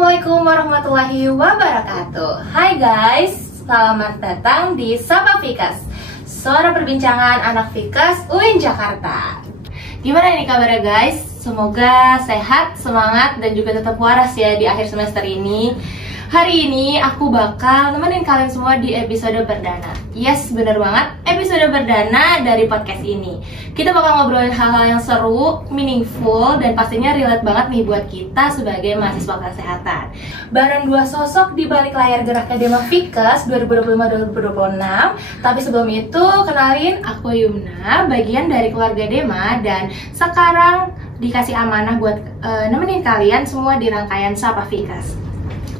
Assalamualaikum warahmatullahi wabarakatuh. Hai guys, selamat datang di Sapa Fikas, suara perbincangan anak Fikas UIN Jakarta. Gimana nih kabarnya guys? Semoga sehat, semangat, dan juga tetap waras ya di akhir semester ini. Hari ini aku bakal nemenin kalian semua di episode perdana. Yes, bener banget, episode perdana dari podcast ini. Kita bakal ngobrolin hal-hal yang seru, meaningful, dan pastinya relate banget nih buat kita sebagai mahasiswa kesehatan. Bareng dua sosok di balik layar Geraknya Dema Fikas 2025-2026. Tapi sebelum itu, kenalin aku Yumna, bagian dari keluarga Dema, dan sekarang dikasih amanah buat nemenin kalian semua di rangkaian Sapa Fikas.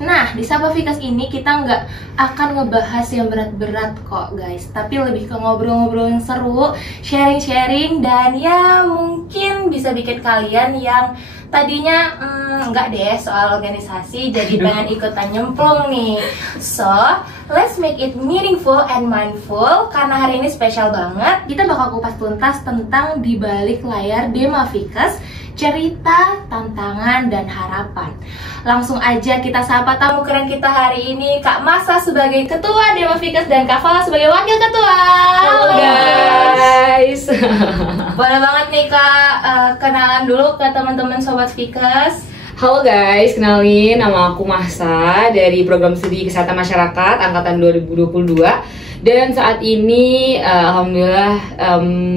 Nah, di Sapa Fikas ini kita nggak akan ngebahas yang berat-berat kok guys, tapi lebih ke ngobrol-ngobrol yang seru, sharing-sharing, dan ya mungkin bisa bikin kalian yang tadinya nggak deh soal organisasi jadi pengen ikutan nyemplung nih. So, let's make it meaningful and mindful, karena hari ini spesial banget. Kita bakal kupas tuntas tentang di balik layar Dema Fikas, cerita, tantangan, dan harapan. Langsung aja kita sapa tamu keren kita hari ini, Kak Masa sebagai Ketua Dema Fikas dan Kak Fala sebagai Wakil Ketua. Halo guys. Boleh banget nih Kak, kenalan dulu ke teman-teman Sobat Fikas. Halo guys, kenalin, nama aku Masa dari Program Studi Kesehatan Masyarakat Angkatan 2022. Dan saat ini alhamdulillah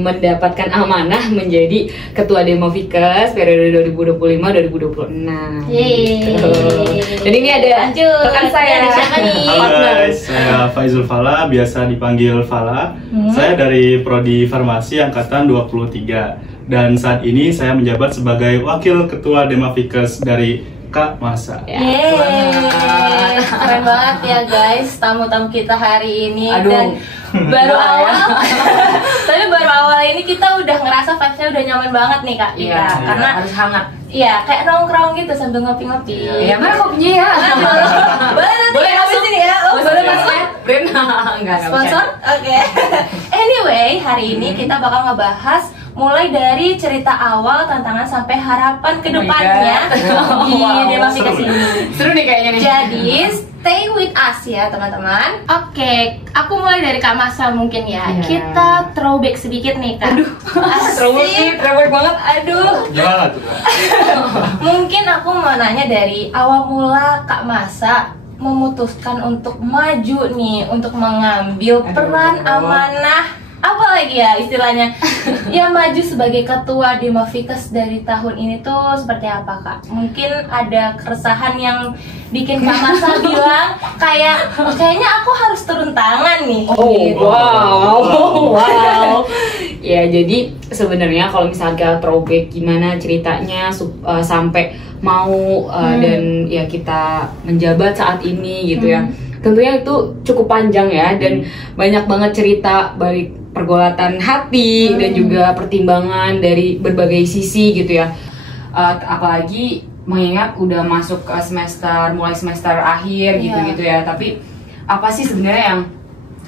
mendapatkan amanah menjadi Ketua Dema Fikas periode 2025-2026. Dan ini ada rekan saya. Siapa nih? Halo guys, saya Faizul Fala, biasa dipanggil Fala. Saya dari Prodi Farmasi Angkatan 23. Dan saat ini saya menjabat sebagai Wakil Ketua Dema Fikas dari Kak Masa. Yeay, keren banget ya guys tamu-tamu kita hari ini. Aduh. Dan baru awal tapi baru awal ini kita udah ngerasa vibes-nya udah nyaman banget nih Kak. Iya, karena harus hangat. iya kayak nongkrong gitu sambil ngopi-ngopi. Ya mana kopinya ya? Boleh nanti Boleh habis masuk. ini ya. Oh, boleh masuk. Brand enggak Sponsor? Oke. Anyway, hari ini kita bakal ngebahas mulai dari cerita awal, tantangan, sampai harapan kedepannya di Dema Fikas ini. Seru nih kayaknya nih. Jadi, stay with us ya teman-teman. Oke, aku mulai dari Kak Masa mungkin ya. Iya. Kita throwback sedikit nih Kak. Aduh, throwback banget. Aduh. Gimana tuh Kak? Mungkin aku mau nanya dari awal mula Kak Masa memutuskan untuk maju nih, untuk mengambil peran amanah, apa lagi ya istilahnya, yang maju sebagai Ketua Dema Fikas dari tahun ini tuh seperti apa Kak? Mungkin ada keresahan yang bikin Kak Masa bilang kayaknya aku harus turun tangan nih. Gitu. Wow. Ya, jadi sebenarnya kalau misalnya kita throwback gimana ceritanya sampai mau dan ya kita menjabat saat ini gitu ya. Tentunya itu cukup panjang ya, dan banyak banget cerita balik pergolatan hati dan juga pertimbangan dari berbagai sisi gitu ya. Apalagi mengingat udah masuk ke mulai semester akhir gitu ya. Tapi apa sih sebenarnya yang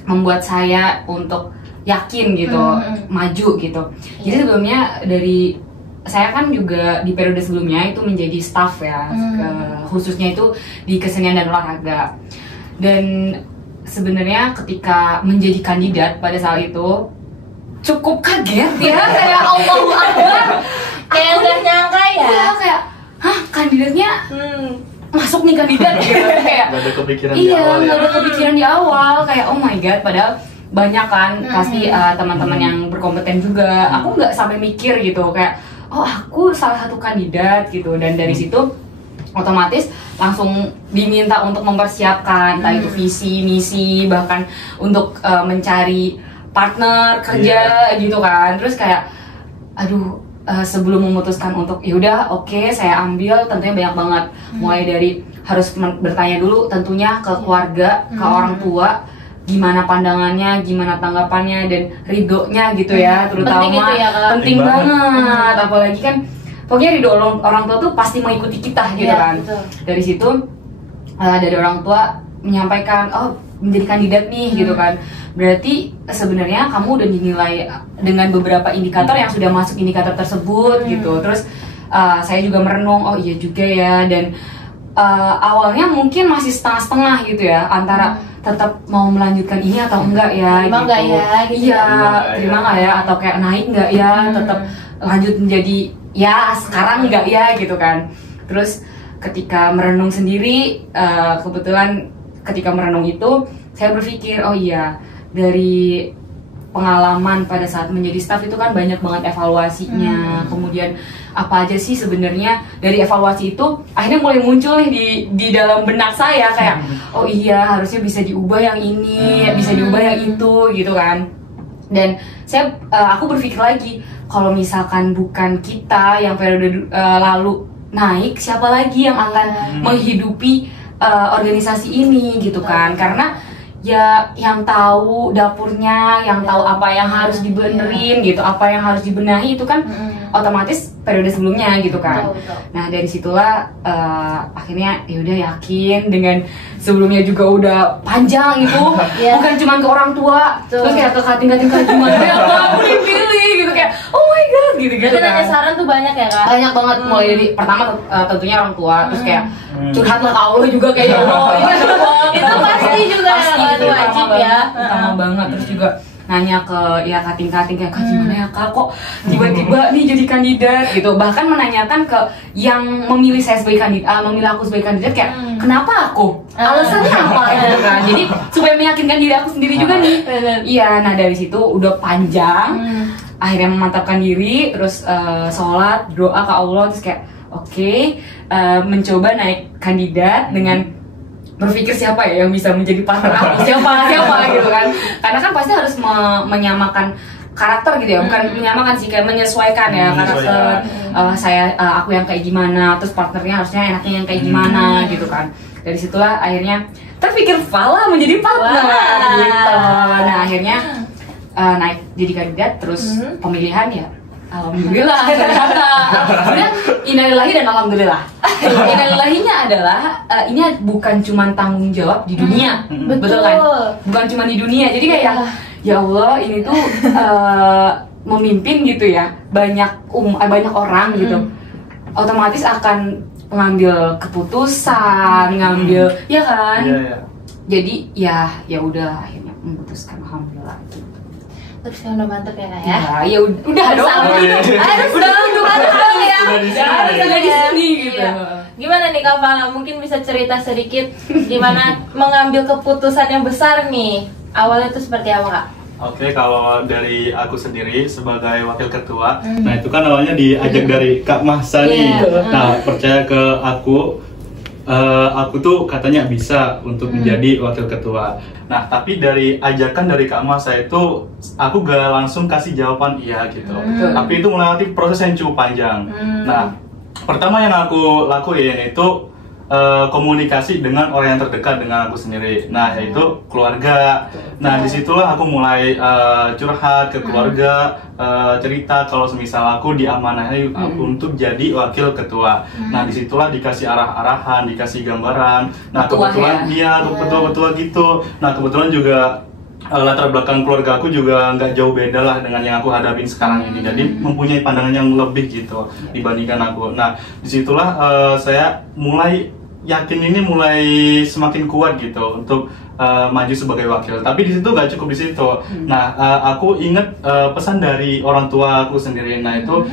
membuat saya untuk yakin gitu maju gitu. Jadi sebelumnya saya kan juga di periode sebelumnya itu menjadi staff ya, khususnya itu di kesenian dan olahraga. Dan sebenarnya ketika menjadi kandidat pada saat itu cukup kaget ya, kayak Allahu Akbar, Kayak nggak nyangka ya. Iya, kayak hah, kandidatnya masuk nih kandidat gitu. Kayak Gak ada kepikiran di iya, awal ya? nggak ada kepikiran di awal, kayak oh my god, padahal banyak kan pasti teman-teman yang berkompeten juga. Aku nggak sampai mikir gitu, kayak oh aku salah satu kandidat gitu. Dan dari situ otomatis langsung diminta untuk mempersiapkan entah itu visi, misi, bahkan untuk mencari partner kerja gitu kan. Terus kayak aduh, sebelum memutuskan untuk yaudah oke, saya ambil, tentunya banyak banget. Mulai dari harus bertanya dulu tentunya ke keluarga, ke orang tua, gimana pandangannya, gimana tanggapannya, dan ridhonya gitu ya, terutama Penting itu ya, Kak. penting banget. Apalagi kan pokoknya ridho orang tua tuh pasti mengikuti kita gitu kan. Betul. Dari situ dari orang tua menyampaikan oh menjadi kandidat nih gitu kan, berarti sebenarnya kamu udah dinilai dengan beberapa indikator yang sudah masuk indikator tersebut gitu. Terus saya juga merenung, oh iya juga ya, dan awalnya mungkin masih setengah-setengah gitu ya, antara tetap mau melanjutkan ini atau enggak ya, Terima gitu. nggak ya, gitu Iya, ya. terima nggak ya, atau kayak naik nggak ya, tetap lanjut menjadi ya sekarang nggak ya gitu kan. Terus ketika merenung sendiri, kebetulan ketika merenung itu saya berpikir, oh iya, dari pengalaman pada saat menjadi staff itu kan banyak banget evaluasinya. Kemudian apa aja sih sebenarnya dari evaluasi itu akhirnya mulai muncul nih di dalam benak saya kayak, oh iya harusnya bisa diubah yang ini, bisa diubah yang itu gitu kan. Dan aku berpikir lagi, kalau misalkan bukan kita yang periode lalu naik, siapa lagi yang akan menghidupi organisasi ini gitu kan. Karena ya yang tahu dapurnya, yang tahu apa yang harus dibenerin gitu, apa yang harus dibenahi itu kan otomatis periode sebelumnya gitu kan. Betul. Nah dari situlah akhirnya ya udah yakin, dengan sebelumnya juga udah panjang itu, bukan cuma ke orang tua, terus kayak ke kating-kating kayak gimana ya aku dipilih gitu, kayak oh my god gitu Jadi kan. nanya saran tuh banyak ya Kak? Banyak banget, mulai dari pertama tentunya orang tua, terus kayak curhat lah ke Allah juga kayak ya Allah Itu pasti juga itu wajib ya. utama banget. Terus juga nanya ke ya kating-kating kayak, Kak gimana ya Kak, kok tiba-tiba nih jadi kandidat gitu. Bahkan menanyakan ke yang memilih saya sebagai kandidat, memilih aku sebagai kandidat kayak kenapa aku, alasannya apa gitu kan. Jadi supaya meyakinkan diri aku sendiri juga nih. Iya, nah dari situ udah panjang, akhirnya memantapkan diri, terus sholat, doa ke Allah, terus kayak oke, mencoba naik kandidat dengan berpikir siapa ya yang bisa menjadi partner aku, siapa gitu kan. Karena kan pasti harus menyamakan karakter gitu ya, bukan menyamakan sih, kayak menyesuaikan ya karakter aku yang kayak gimana, terus partnernya harusnya enaknya yang kayak gimana gitu kan. Dari situlah akhirnya terpikir Fala menjadi partner gitu. Nah akhirnya naik jadi kandidat, terus pemilihan ya alhamdulillah ternyata udah innalillahi dan alhamdulillah. Innalillahinya adalah ini bukan cuma tanggung jawab di dunia, betul kan? Bukan cuma di dunia, jadi kayak ya Allah ini tuh memimpin gitu ya banyak orang gitu, otomatis akan mengambil keputusan, ngambil ya kan. Jadi ya udah akhirnya memutuskan alhamdulillah gitu. Terus yang udah mantep ya Kak ya? Ya udah dong. Harus dong ya. Udah di sini gitu. Gimana nih Kak Fala? Mungkin bisa cerita sedikit gimana mengambil keputusan yang besar nih. Awalnya itu seperti apa Kak? Oke, kalau dari aku sendiri sebagai wakil ketua, nah itu kan awalnya diajak dari Kak Mahsa nih. Nah percaya ke aku tuh katanya bisa untuk menjadi wakil ketua. Nah tapi dari ajakan dari Kak Mahsa itu aku gak langsung kasih jawaban iya gitu. Tapi itu melewati proses yang cukup panjang. Nah pertama yang aku lakuin itu komunikasi dengan orang yang terdekat dengan aku sendiri. Nah yaitu keluarga. Nah disitulah aku mulai curhat ke keluarga, cerita kalau semisal aku diamanahi untuk jadi wakil ketua. Nah disitulah dikasih arah-arahan, dikasih gambaran. Nah kebetulan dia ketua-ketua gitu. Nah kebetulan juga latar belakang keluarga aku juga nggak jauh beda lah dengan yang aku hadapin sekarang ini. Jadi mempunyai pandangan yang lebih gitu dibandingkan aku. Nah disitulah saya mulai yakin, ini mulai semakin kuat gitu untuk maju sebagai wakil. Tapi di situ nggak cukup di situ. Nah aku inget pesan dari orang tua aku sendiri. Nah itu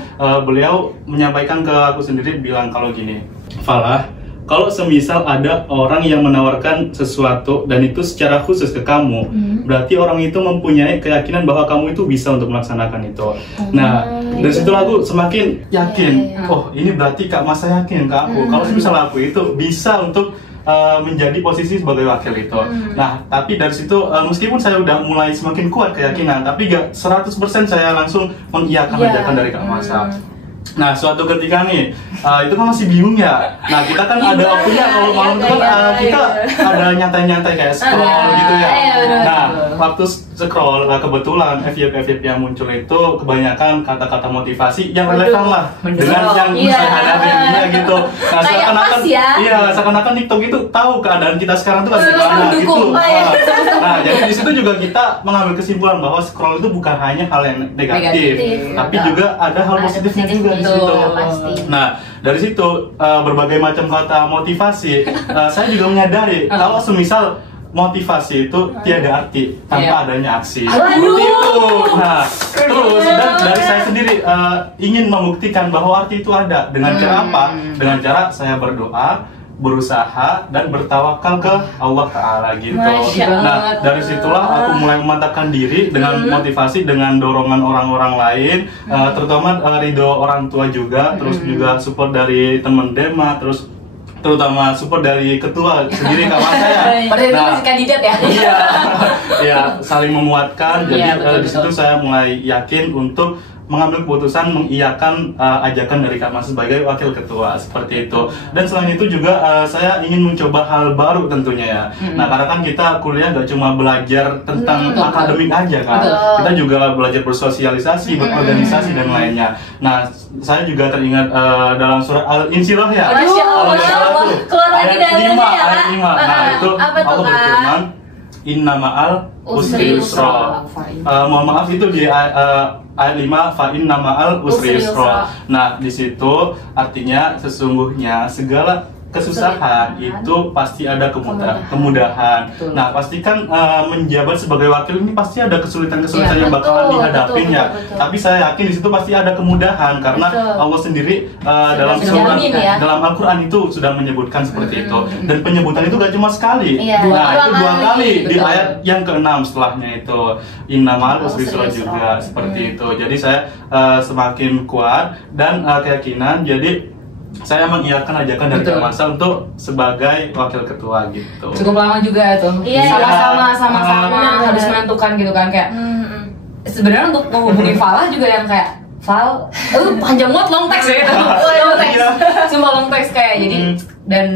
beliau menyampaikan ke aku sendiri, bilang kalau gini, Falah, kalau semisal ada orang yang menawarkan sesuatu dan itu secara khusus ke kamu, berarti orang itu mempunyai keyakinan bahwa kamu itu bisa untuk melaksanakan itu. Nah, dari situ aku semakin yakin, oh ini berarti Kak Mas yakin ke aku, kalau semisal aku itu bisa untuk menjadi posisi sebagai wakil itu. Nah, tapi dari situ meskipun saya udah mulai semakin kuat keyakinan, tapi gak 100% saya langsung mengiyakan ajakan dari Kak Masa. Nah, suatu ketika nih, itu kan masih bingung ya. Nah, kita kan ada waktunya kalau malam itu kan kita ada nyantai-nyantai kayak scroll gitu ya. Nah, waktu scroll, kebetulan FYP yang muncul itu kebanyakan kata-kata motivasi yang relevan lah dengan yang saya hadapi gitu. Nah, seakan-akan seakan-akan TikTok itu tahu keadaan kita sekarang tuh lagi gimana gitu. Nah, jadi di situ juga kita mengambil kesimpulan bahwa scroll itu bukan hanya hal yang negatif. Tapi juga ada hal positifnya juga di situ. Nah, dari situ berbagai macam kata motivasi, saya juga menyadari kalau semisal motivasi itu tiada arti tanpa adanya aksi. Seperti itu. Nah, terus dan dari saya sendiri ingin membuktikan bahwa arti itu ada dengan cara apa? Dengan cara saya berdoa, berusaha dan bertawakal ke Allah Ta'ala gitu. Nah, dari situlah aku mulai memantapkan diri dengan motivasi, dengan dorongan orang-orang lain, terutama ridho orang tua juga, terus juga support dari teman Dema, terus terutama support dari ketua sendiri kawan saya. Padahal itu masih kandidat ya? Iya, ya saling memuatkan. Jadi di situ saya mulai yakin untuk mengambil keputusan mengiyakan ajakan dari Kak Mas sebagai wakil ketua seperti itu. Dan selain itu juga saya ingin mencoba hal baru tentunya ya. Nah, karena kan kita kuliah gak cuma belajar tentang akademik aja kan. Kita juga belajar bersosialisasi, berorganisasi dan lainnya. Nah, saya juga teringat dalam surah Al-Insyirah ya. Keluar lagi dari ayat 5. Nah, itu Allah berfirman, Inna ma'al usri yusra. Mohon maaf itu di ayat 5, fa inna ma'al usri yusra. Nah, di situ artinya sesungguhnya segala kesusahan itu pasti ada kemudahan. Nah, pastikan menjabat sebagai wakil ini pasti ada kesulitan-kesulitan yang bakalan dihadapin ya. Tapi saya yakin di situ pasti ada kemudahan karena Allah sendiri dalam dalam Al-Qur'an itu sudah menyebutkan seperti itu. Dan penyebutan itu gak cuma sekali. Nah, itu 2 kali di ayat yang ke-6 setelahnya itu innamal usri yusra juga seperti itu. Jadi saya semakin kuat dan keyakinan jadi saya mengiyakan ajakan dari Kak Masa untuk sebagai wakil ketua gitu. Cukup lama juga tuh. Sama-sama harus menentukan gitu kan kayak. Sebenarnya untuk menghubungi Falah juga yang kayak Fal, panjang banget long text ya. Cuma long text kayak jadi dan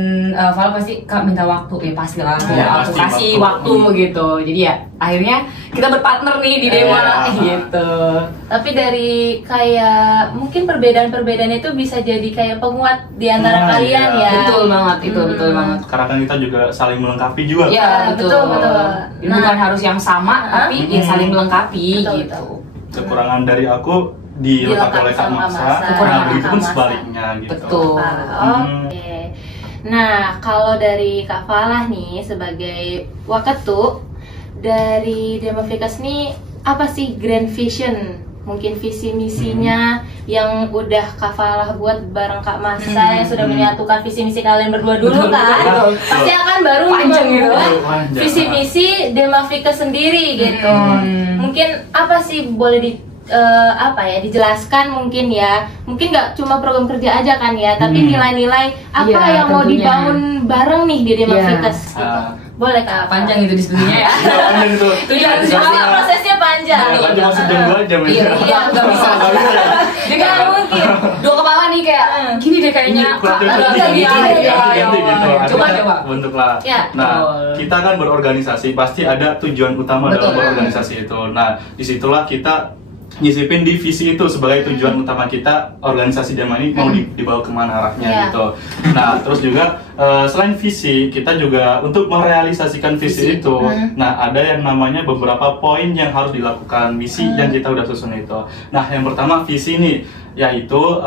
Fal pasti Kak minta waktu ya pastilah aku kasih waktu gitu. Jadi ya akhirnya kita berpartner nih di Dema gitu. Tapi dari kayak mungkin perbedaan-perbedaan itu bisa jadi kayak penguat di antara kalian ya. Betul banget itu, betul banget. Karena kan kita juga saling melengkapi juga. Iya, betul. Nah, bukan harus yang sama tapi ya saling melengkapi gitu. Kekurangan dari aku dilengkapi oleh Kak Masa, nah begitu pun sebaliknya gitu. Betul. Oke. Nah, kalau dari Kak Falah nih sebagai waketu dari Dema Fikas nih apa sih grand vision? Mungkin visi misinya yang udah Kak Falah buat bareng Kak Masa yang sudah menyatukan visi misi kalian berdua dulu kan? Pasti akan baru membuat visi misi Dema Fikas sendiri gitu. Mungkin apa sih boleh dijelaskan mungkin ya, mungkin nggak cuma program kerja aja kan ya, tapi nilai-nilai apa yang mau dibangun bareng nih di Dema Fikas gitu. Boleh Kak? Panjang itu diskusinya ya. Panjang itu. Prosesnya panjang. Kan cuma sejam 2 jam. Iya, nggak bisa. Nggak mungkin. 2 kepala nih kayak gini deh kayaknya. Ganti gitu. Coba. Bentuklah. Nah, kita kan berorganisasi pasti ada tujuan utama dalam berorganisasi itu. Nah, disitulah kita nyisipin di visi itu sebagai tujuan utama kita organisasi Dema ini mau dibawa kemana arahnya gitu. Nah, terus juga selain visi kita juga untuk merealisasikan visi itu, nah ada yang namanya beberapa poin yang harus dilakukan misi yang kita udah susun itu. Nah, yang pertama visi ini yaitu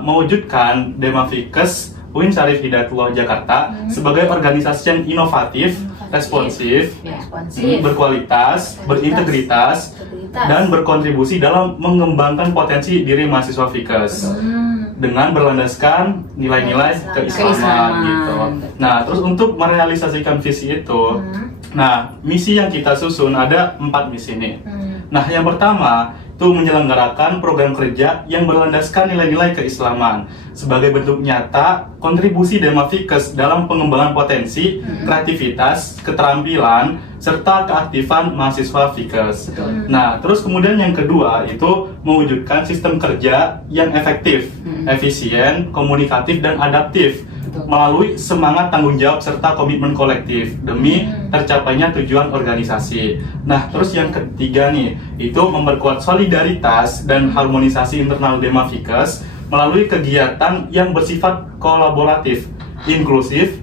mewujudkan Dema Fikas UIN Syarif Hidayatullah Jakarta sebagai organisasi yang inovatif, responsif, berkualitas, berintegritas, dan berkontribusi dalam mengembangkan potensi diri mahasiswa Fikas dengan berlandaskan nilai-nilai keislaman gitu. Nah, terus untuk merealisasikan visi itu, nah misi yang kita susun ada 4 misi nih. Nah, yang pertama itu menyelenggarakan program kerja yang berlandaskan nilai-nilai keislaman sebagai bentuk nyata kontribusi Dema Fikas dalam pengembangan potensi, kreativitas, keterampilan, serta keaktifan mahasiswa Fikas. Nah, terus kemudian yang kedua itu mewujudkan sistem kerja yang efektif, efisien, komunikatif, dan adaptif Betul. melalui semangat tanggung jawab serta komitmen kolektif demi tercapainya tujuan organisasi. Nah, terus yang ketiga nih, itu memperkuat solidaritas dan harmonisasi internal Demafikes melalui kegiatan yang bersifat kolaboratif, inklusif,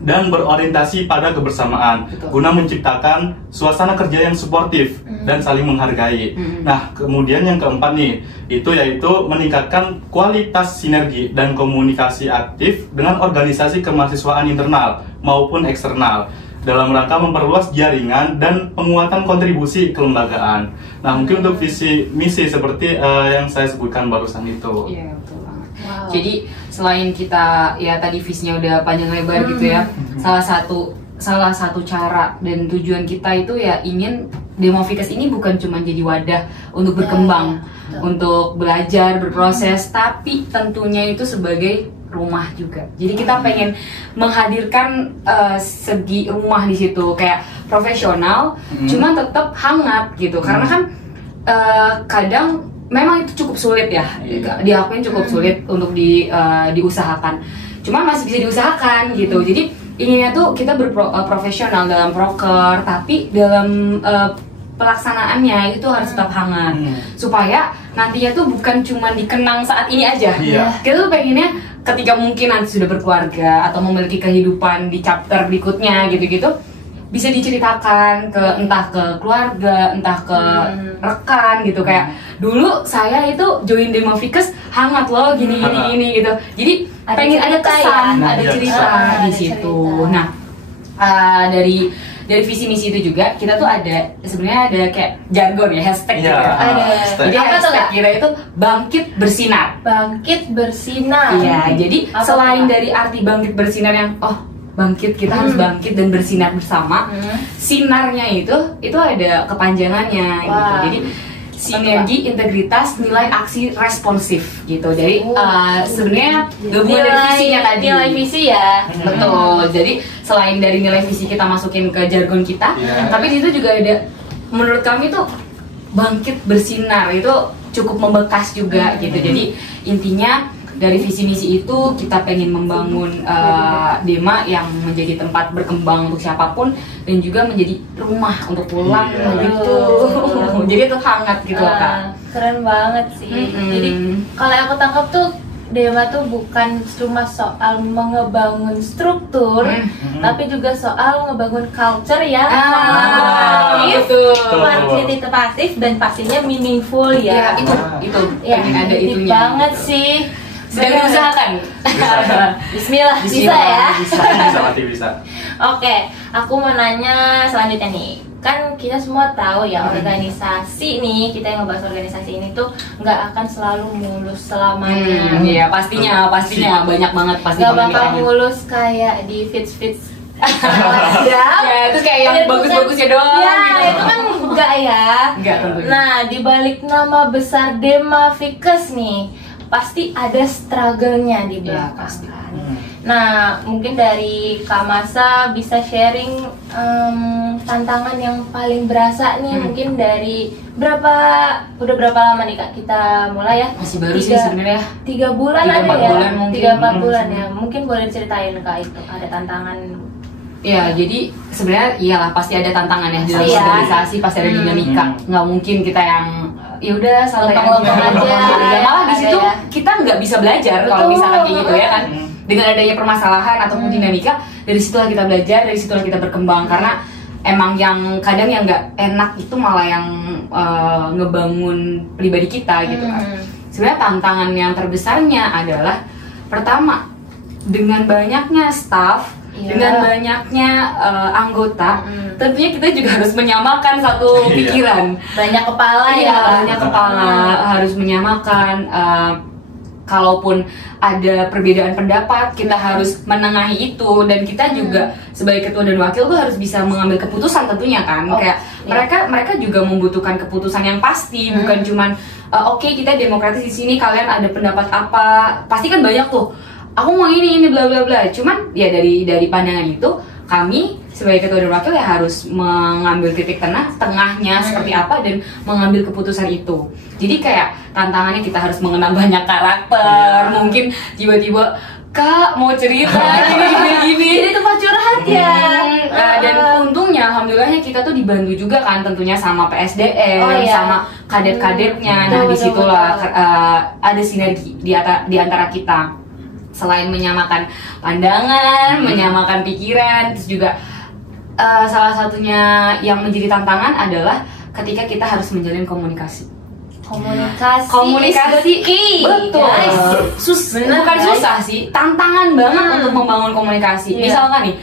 dan berorientasi pada kebersamaan. Betul. Guna menciptakan suasana kerja yang suportif dan saling menghargai. Nah, kemudian yang keempat nih, itu yaitu meningkatkan kualitas sinergi dan komunikasi aktif dengan organisasi kemahasiswaan internal maupun eksternal dalam rangka memperluas jaringan dan penguatan kontribusi kelembagaan. Nah, mungkin untuk visi misi seperti yang saya sebutkan barusan itu. Iya, betul banget. Wow. Jadi selain kita ya tadi visinya udah panjang lebar gitu ya, salah satu cara dan tujuan kita itu ya ingin Demafikes ini bukan cuma jadi wadah untuk berkembang, untuk belajar, berproses, tapi tentunya itu sebagai rumah juga. Jadi kita pengen menghadirkan segi rumah di situ kayak profesional, cuma tetap hangat gitu. Karena kan kadang memang itu cukup sulit ya, diakuin cukup sulit untuk diusahakan. Cuman masih bisa diusahakan gitu. Jadi inginnya tuh kita berprofesional dalam proker, tapi dalam pelaksanaannya itu harus tetap hangat, supaya nantinya tuh bukan cuma dikenang saat ini aja. Kita tuh pengennya ketika mungkin nanti sudah berkeluarga atau memiliki kehidupan di chapter berikutnya gitu-gitu, bisa diceritakan ke entah ke keluarga, entah ke rekan gitu. Kayak dulu saya itu join Demafikes hangat loh gini gitu. Jadi pengen ada kesan, ada cerita di situ. Nah, dari visi misi itu juga kita tuh ada sebenarnya ada kayak jargon ya, hashtag gitu. Jadi hashtag kita itu bangkit bersinar. Bangkit bersinar. Iya, jadi selain dari arti bangkit bersinar yang bangkit, kita harus bangkit dan bersinar bersama. Sinarnya itu ada kepanjangannya gitu. Jadi sinergi, integritas, nilai aksi responsif gitu. Jadi sebenarnya gabungan dari visinya tadi. Nilai visi ya. Betul. Jadi selain dari nilai visi kita masukin ke jargon kita, tapi di situ juga ada, menurut kami tuh bangkit bersinar itu cukup membekas juga gitu. Jadi intinya dari visi misi itu kita pengen membangun Dema yang menjadi tempat berkembang untuk siapapun dan juga menjadi rumah untuk pulang gitu. Jadi itu hangat gitu loh, Kak. Keren banget sih. Jadi kalau aku tangkap tuh Dema tuh bukan cuma soal mengebangun struktur, tapi juga soal ngebangun culture yang kuantitatif dan pastinya meaningful ya. Itu Ya, pengen ada deep itunya. banget sih. Sedang diusahakan. Bismillah, bisa ya. Bisa. Oke, aku mau nanya selanjutnya nih. Kan kita semua tahu ya organisasi nih, kita yang ngebahas organisasi ini tuh nggak akan selalu mulus selamanya. Iya, pastinya banyak banget pasti. Nggak bakal mulus kayak di feeds ya, itu kayak yang bagus-bagusnya doang ya, gitu. itu kan enggak ya. Enggak tentunya. Nah, di balik nama besar Demafikes nih, pasti ada struggle-nya di belakang. pasti. Kan? Nah, mungkin dari Kak Masa bisa sharing tantangan yang paling berasa nih. Mungkin dari udah berapa lama nih Kak kita mulai ya? Masih baru sih sebenarnya. 3 bulan 3-4 ada ya? bulan mungkin. 3-4 bulan ya. Mungkin boleh diceritain Kak itu ada tantangan. Ya, jadi sebenarnya iyalah pasti ada tantangan ya dalam Iya. organisasi, pasti ada dinamika. Nggak mungkin kita yang ya udah santai Lempeng-lempeng aja. Ya, malah di Ada situ ya. kita nggak bisa belajar kalau Betul. misalkan kayak gitu ya kan. Dengan adanya permasalahan ataupun dinamika, dari situlah kita belajar, dari situlah kita berkembang. Karena emang yang kadang yang nggak enak itu malah yang ngebangun pribadi kita gitu kan. Sebenarnya tantangan yang terbesarnya adalah pertama, dengan banyaknya staff, dengan banyaknya anggota, tentunya kita juga harus menyamakan satu pikiran. Banyak kepala ya. Banyak kepala, harus menyamakan. Kalaupun ada perbedaan pendapat, kita harus menengahi itu, dan kita juga sebagai ketua dan wakil tuh harus bisa mengambil keputusan tentunya kan. Kayak mereka juga membutuhkan keputusan yang pasti, bukan cuman oke, kita demokratis di sini, kalian ada pendapat apa? Pasti kan banyak tuh. Aku mau ini bla bla bla. Cuman ya dari pandangan itu, kami sebagai ketua dan wakil ya harus mengambil titik tengahnya seperti apa dan mengambil keputusan itu. Jadi kayak tantangannya kita harus mengenal banyak karakter. Mungkin tiba-tiba Kak mau cerita gini. Jadi tempat curhat ya. Dan untungnya alhamdulillahnya kita tuh dibantu juga kan tentunya sama PSDM, sama kadet-kadetnya. Nah disitulah ada sinergi di antara kita. Selain menyamakan pandangan, menyamakan pikiran, terus juga salah satunya yang menjadi tantangan adalah ketika kita harus menjalin komunikasi. Komunikasi betul. Guys. Bukan susah sih, tantangan banget untuk membangun komunikasi. Misalkan nih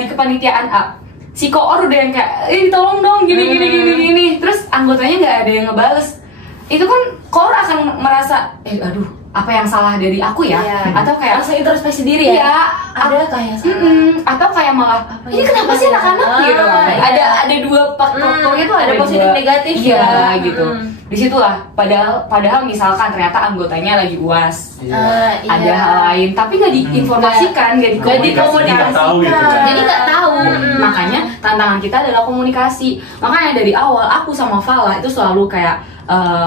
di kepanitiaan A, si koor udah yang kayak, tolong dong gini, terus anggotanya nggak ada yang ngebales. Itu kan koor akan merasa, aduh, apa yang salah dari aku ya? Atau kayak langsung introspeksi diri ya? Iya, ada kayak salah. Atau kayak malah, ini kenapa sih anak-anak gitu? Ada dua faktor itu, ada positif negatif ya gitu. Disitulah padahal misalkan ternyata anggotanya lagi UAS, ada hal lain tapi nggak diinformasikan, nggak dikomunikasikan, jadi nggak tahu. Makanya tantangan kita adalah komunikasi. Makanya dari awal aku sama Fala itu selalu kayak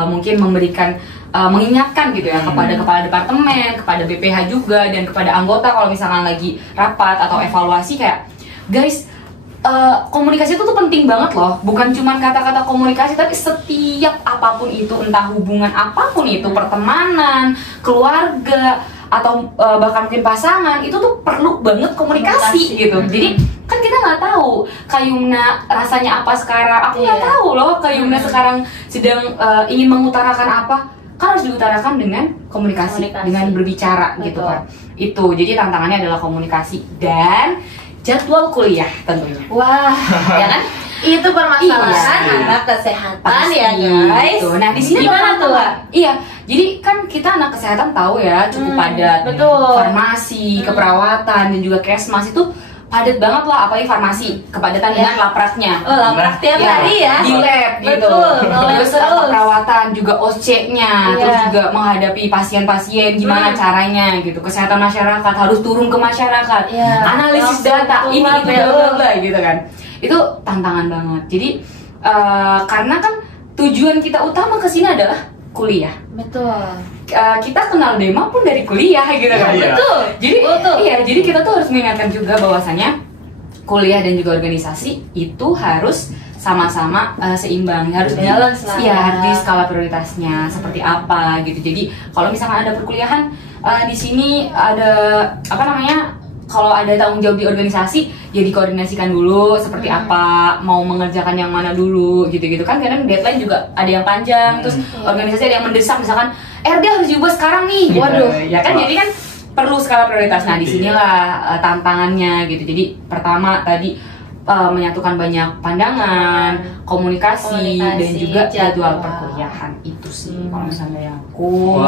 mungkin memberikan mengingatkan gitu ya kepada kepala departemen, kepada BPH juga, dan kepada anggota kalau misalkan lagi rapat atau evaluasi kayak, guys, komunikasi itu tuh penting banget loh. Bukan cuma kata-kata komunikasi, tapi setiap apapun itu, entah hubungan apapun itu, pertemanan, keluarga, atau bahkan mungkin pasangan, itu tuh perlu banget komunikasi gitu. Jadi kan kita nggak tahu Kayumna rasanya apa sekarang. Aku nggak tahu loh Kayumna sekarang sedang ingin mengutarakan apa. Kan harus diutarakan dengan komunikasi. Dengan berbicara. Betul. Gitu kan. Itu jadi tantangannya adalah komunikasi dan jadwal kuliah tentunya. Wah, ya kan? Itu permasalahan anak kesehatan ya guys. Gitu. Nah di sini gimana tuh? Iya, jadi kan kita anak kesehatan tahu ya cukup padat. Betul. Farmasi, keperawatan dan juga kesmas itu padat banget lah, apalagi farmasi kepadatan dengan lapraknya. Laprak tiap hari ya. Di lab gitu. Terus keperawatan juga OC-nya, terus juga menghadapi pasien-pasien gimana caranya gitu. Kesehatan masyarakat harus turun ke masyarakat. Analisis data ini itu gitu kan. Itu tantangan banget. Jadi karena kan tujuan kita utama ke sini adalah kuliah. Betul. Kita kenal Dema pun dari kuliah gitu kan. Betul. Jadi jadi kita tuh harus mengingatkan juga bahwasanya kuliah dan juga organisasi itu harus sama-sama seimbang, harus balance lah. Iya, harus di skala prioritasnya seperti apa gitu. Jadi kalau misalkan ada perkuliahan di sini ada kalau ada tanggung jawab di organisasi, ya dikoordinasikan dulu seperti apa, mau mengerjakan yang mana dulu, gitu-gitu kan. Kadang deadline juga ada yang panjang, terus organisasi ada yang mendesak, misalkan RD harus diubah sekarang nih, waduh, ya kan. Jadi kan perlu skala prioritas. Nah disinilah tantangannya gitu. Jadi pertama tadi menyatukan banyak pandangan, komunikasi dan juga jadwal perkuliahan itu sih kalau misalnya aku.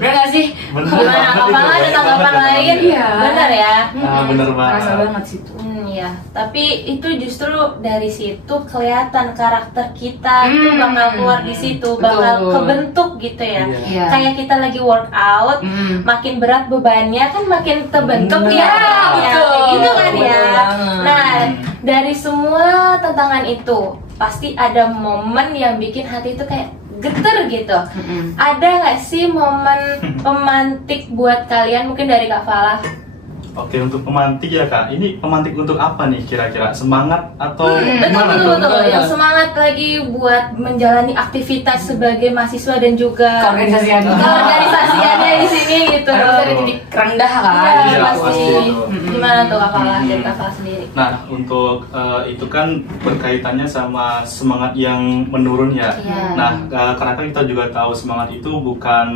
Bener gak sih? Gimana? Apa ada tanggapan lain? Iya. Bener ya? Bener banget. Terasa banget sih itu. Iya. Tapi itu justru dari situ kelihatan karakter kita itu bakal keluar di situ, bakal kebentuk gitu ya. Kayak kita lagi workout, makin berat bebannya kan makin terbentuk ya. Gitu kan ya. Nah, dari semua tantangan itu pasti ada momen yang bikin hati itu kayak geter gitu. Ada nggak sih momen pemantik buat kalian, mungkin dari Kak Fala? Oke, untuk pemantik ya Kak, ini pemantik untuk apa nih kira-kira? Semangat atau betul. Yang semangat lagi buat menjalani aktivitas sebagai mahasiswa dan juga keorganisasiannya di sini gitu. Harus ada titik rendah kan? Iya, pasti. Gimana tuh Kak Fala, dari Kak Fala sendiri? Nah, untuk itu kan berkaitannya sama semangat yang menurun ya. Nah, karena kan kita juga tahu semangat itu bukan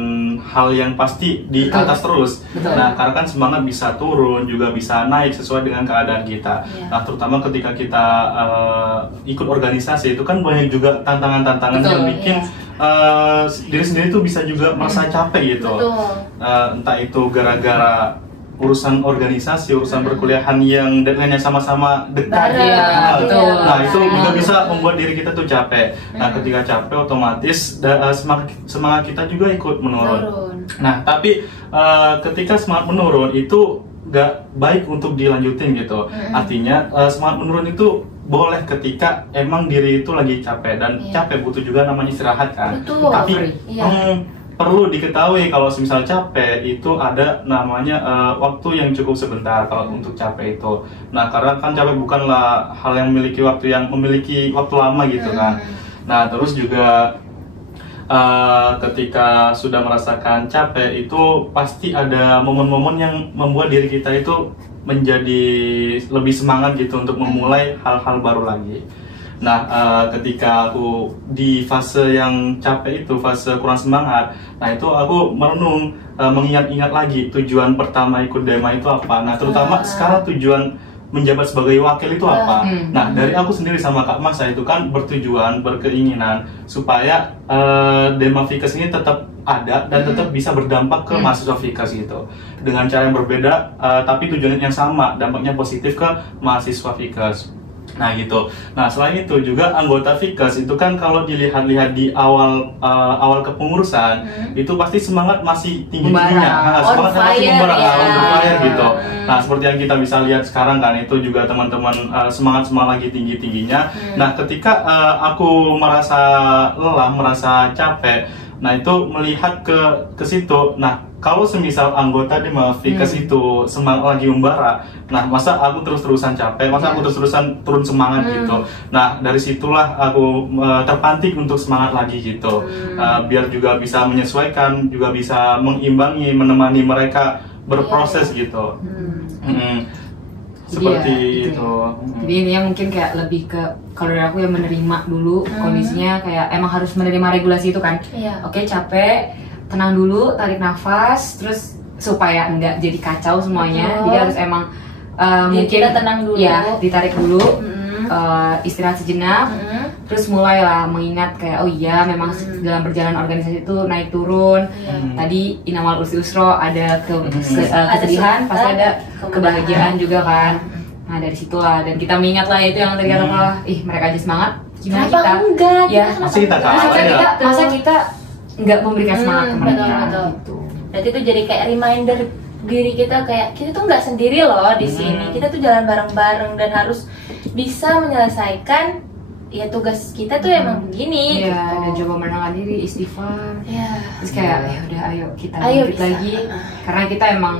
hal yang pasti di atas terus. Nah, karena kan semangat bisa turun, juga bisa naik sesuai dengan keadaan kita. Nah, terutama ketika kita ikut organisasi itu kan banyak juga tantangan-tantangan yang bikin diri sendiri tuh bisa juga merasa capek gitu. Entah itu gara-gara urusan organisasi, urusan perkuliahan yang deadline-nya sama-sama dekat. Nah, itu juga bisa membuat diri kita tuh capek. Nah, ketika capek otomatis semangat kita juga ikut menurun. Nah, tapi ketika semangat menurun itu gak baik untuk dilanjutin gitu. Artinya semangat menurun itu boleh ketika emang diri itu lagi capek, dan capek butuh juga namanya istirahat kan. Tapi perlu diketahui kalau misal capek itu ada namanya waktu yang cukup sebentar kalau untuk capek itu. Nah, karena kan capek bukanlah hal yang memiliki waktu lama gitu kan. Nah, terus juga ketika sudah merasakan capek itu pasti ada momen-momen yang membuat diri kita itu menjadi lebih semangat gitu untuk memulai hal-hal baru lagi. Nah, ketika aku di fase yang capek itu, fase kurang semangat, nah itu aku merenung, mengingat-ingat lagi tujuan pertama ikut DEMA itu apa. Nah, terutama sekarang tujuan menjabat sebagai wakil itu apa. Nah, dari aku sendiri sama Kak Masa itu kan bertujuan, berkeinginan supaya DEMA Fikes ini tetap ada dan tetap bisa berdampak ke mahasiswa Fikes gitu. Dengan cara yang berbeda, tapi tujuannya yang sama, dampaknya positif ke mahasiswa Fikes. Nah gitu. Nah selain itu juga anggota Fikes itu kan kalau dilihat-lihat di awal kepengurusan itu pasti semangat masih tinggi-tingginya, semangat masih membara, on fire gitu. Nah seperti yang kita bisa lihat sekarang kan itu juga teman-teman semangat lagi tinggi-tingginya. Nah ketika aku merasa lelah, merasa capek, nah itu melihat ke situ. Nah kalau semisal anggota DEMA Fikes itu semangat lagi membara, nah masa aku terus-terusan capek, masa aku terus-terusan turun semangat gitu. Nah dari situlah aku terpantik untuk semangat lagi gitu, biar juga bisa menyesuaikan, juga bisa mengimbangi, menemani mereka berproses gitu. Seperti itu. Jadi intinya mungkin kayak lebih ke, kalau dari aku yang menerima dulu kondisinya, kayak emang harus menerima regulasi itu kan. Oke, capek, tenang dulu, tarik nafas, terus supaya enggak jadi kacau semuanya. Jadi harus emang mungkin kita tenang dulu, ya ditarik dulu, istirahat sejenak, terus mulailah mengingat kayak oh iya memang dalam perjalanan organisasi itu naik turun. Tadi inamal usri usro, ada kesedihan, pasti ada kebahagiaan juga kan. Nah dari situlah, dan kita mengingat lah itu yang tadi kata ih mereka aja semangat, gimana kenapa kita enggak? ya masa kita kalah ya? masa kita nggak memberikan semangat ke mereka betul. gitu. Berarti itu jadi kayak reminder diri kita, kayak kita tuh nggak sendiri loh di sini. Kita tuh jalan bareng-bareng dan harus bisa menyelesaikan ya tugas kita tuh emang begini. Iya, gitu. dan coba menenangkan diri, istighfar. Iya. Terus kayak ya udah ayo kita Ayo lanjut bisa. lagi, karena kita emang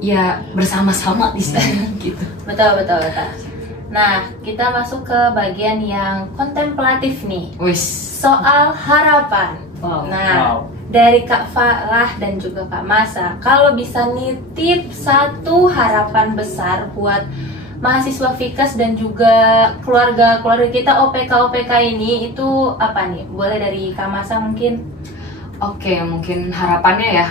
ya bersama-sama di sana gitu. Betul. Nah, kita masuk ke bagian yang kontemplatif nih. Wis. Soal harapan. Nah, dari Kak Falah dan juga Kak Masa, kalau bisa nitip satu harapan besar buat mahasiswa Fikes dan juga keluarga kita OPK ini, itu apa nih? Boleh dari Kak Masa mungkin? Oke, mungkin harapannya ya